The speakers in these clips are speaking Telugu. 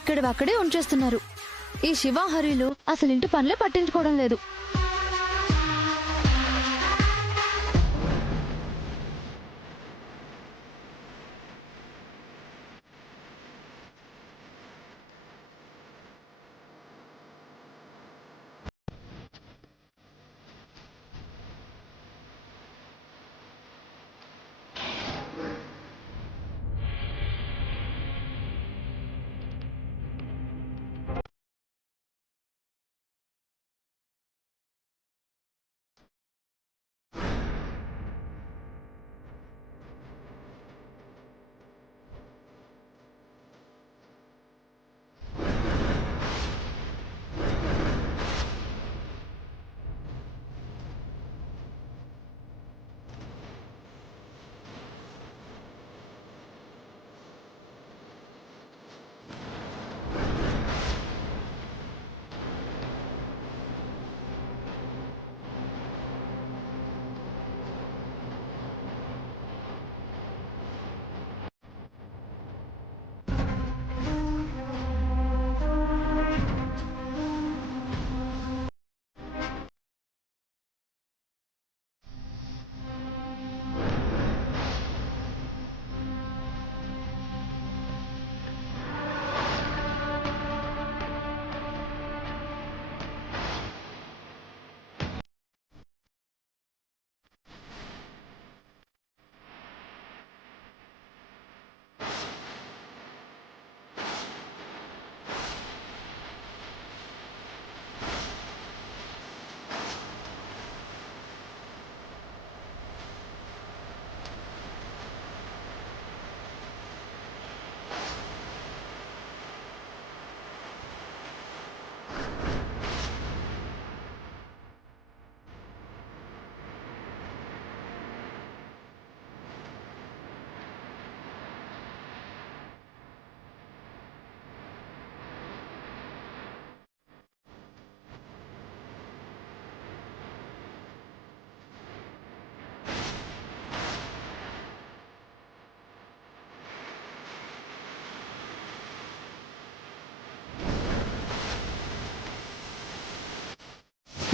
ఎక్కడివక్కడే ఉంచేస్తున్నారు. ఈ శివాహరిలు అసలు ఇంటి పనులే పట్టించుకోవడం లేదు.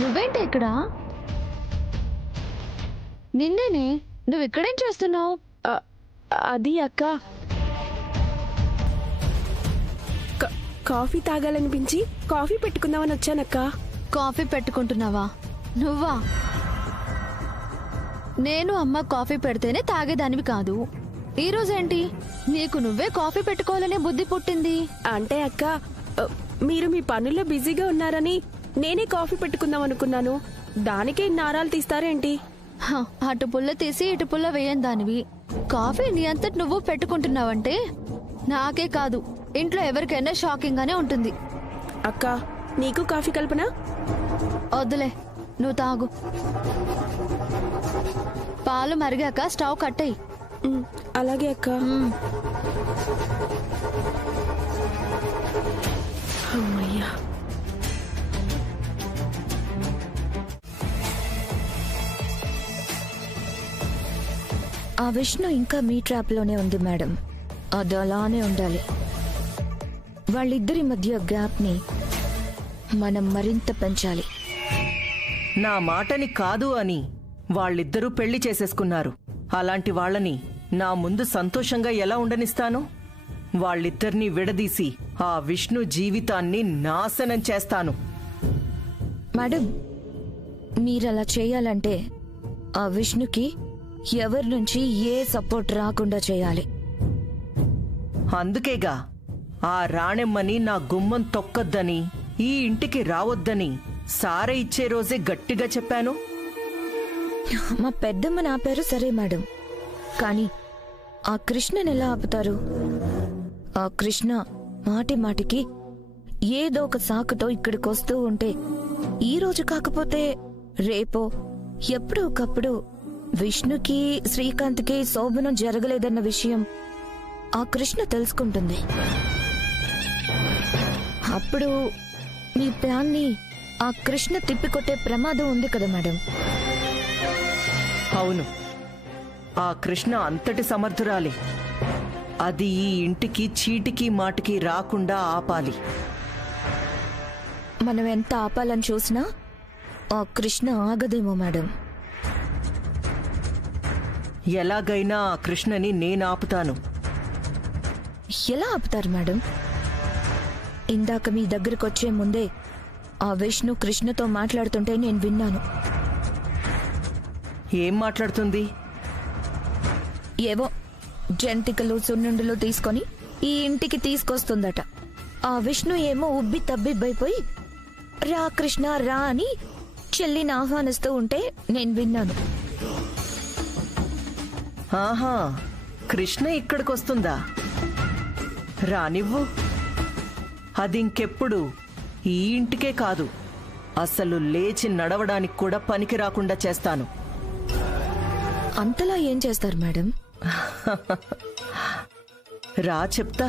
నువ్వేంటి ఇక్కడ? నిన్నేనే. నువ్వు ఇక్కడేం చేస్తున్నావు? అది అక్క, కాఫీ తాగాలనిపించి కాఫీ పెట్టుకుందామని వచ్చానక్క. కాఫీ పెట్టుకుంటున్నావా? నువ్వా? నేను అమ్మ కాఫీ పెడితేనే తాగేదానివి కాదు. ఈ రోజేంటి నీకు నువ్వే కాఫీ పెట్టుకోవాలనే బుద్ధి పుట్టింది? అంటే అక్క, మీరు మీ పనుల్లో బిజీగా ఉన్నారని నేనే కాఫీ పెట్టుకుందాం అనుకున్నాను. దానికే నారాలు తీస్తారేంటి? అటు పుల్ల తీసి ఇటు పుల్ల వేయని దానివి కాఫీ నీ అంతటి నువ్వు పెట్టుకుంటున్నావంటే నాకే కాదు ఇంట్లో ఎవరికైనా షాకింగ్ గానే ఉంటుంది. అక్క, నీకు కాఫీ కల్పనా? వద్దులే, నువ్వు తాగు. పాలు మరిగాక స్టవ్ కట్టేయి. అలాగే అక్క. అమ్మయ్యా. ఆ విష్ణు ఇంకా మీ ట్రాప్ లోనే ఉంది మేడం. అది అలానే ఉండాలి. వాళ్ళిద్దరి మధ్య గ్యాప్ ని మనం మరింత పెంచాలి. నా మాటని కాదు అని వాళ్ళిద్దరూ పెళ్లి చేసేసుకున్నారు. అలాంటి వాళ్ళని నా ముందు సంతోషంగా ఎలా ఉండనిస్తాను? వాళ్ళిద్దరినీ విడదీసి ఆ విష్ణు జీవితాన్ని నాశనం చేస్తాను. మేడం, మీరలా చేయాలంటే ఆ విష్ణుకి ఎవరి నుంచి ఏ సపోర్ట్ రాకుండా చేయాలి. అందుకేగా ఆ రాణెమ్మని నా గుమ్మం తొక్కొద్దని, ఈ ఇంటికి రావద్దని సార ఇచ్చే రోజే గట్టిగా చెప్పాను. మా పెద్దమ్మని ఆపారు సరే మేడం, కానీ ఆ కృష్ణని ఎలా ఆపుతారు? ఆ కృష్ణ మాటి మాటికి ఏదో ఒక సాకుతో ఇక్కడికి వస్తూ ఉంటే ఈ రోజు కాకపోతే రేపో ఎప్పుడో ఒకప్పుడు విష్ణుకి శ్రీకాంత్కి శోభనం జరగలేదన్న విషయం ఆ కృష్ణ తెలుసుకుంటుంది. అప్పుడు మీ ప్లాన్ని ఆ కృష్ణ తిప్పికొట్టే ప్రమాదం ఉంది కదా మేడం. అవును, ఆ కృష్ణ అంతటి సమర్థురాలి. అది ఈ ఇంటికి చీటికి మాటికి రాకుండా ఆపాలి. మనం ఎంత ఆపాలని చూసినా ఆ కృష్ణ ఆగదేమో మేడం. ఎలాగైనా ఆ కృష్ణని నేను ఆపుతాను. ఎలా ఆపుతారు మేడం? ఇందాక మీ దగ్గరకు వచ్చే ముందే ఆ విష్ణు కృష్ణతో మాట్లాడుతుంటే నేను విన్నాను. ఏం మాట్లాడుతుంది? ఏవో జంతికలు సున్నుండులు తీసుకొని ఈ ఇంటికి తీసుకొస్తుందట. ఆ విష్ణు ఏమో ఉబ్బి తబ్బిబ్బైపోయి రా కృష్ణ రా అని చెల్లిని ఆహ్వానిస్తూ ఉంటే నేను విన్నాను. ఆహా, కృష్ణ ఇక్కడికొస్తుందా? రానివ్వు. అది ఇంకెప్పుడు ఈ ఇంటికే కాదు, అసలు లేచి నడవడానికి కూడా పనికి రాకుండా చేస్తాను. అంతలా ఏం చేస్తారు మేడం? రా చెప్తా.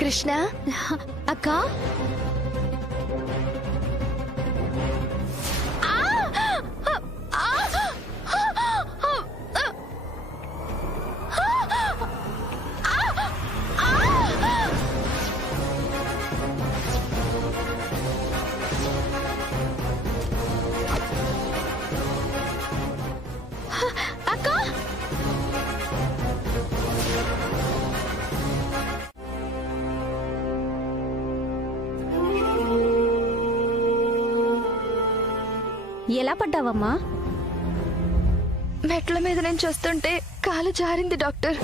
కృష్ణ అక్క, అక్క ఎలా పడ్డావమ్మా? మెట్ల మీద నుంచి వస్తుంటే కాలు జారింది డాక్టర్.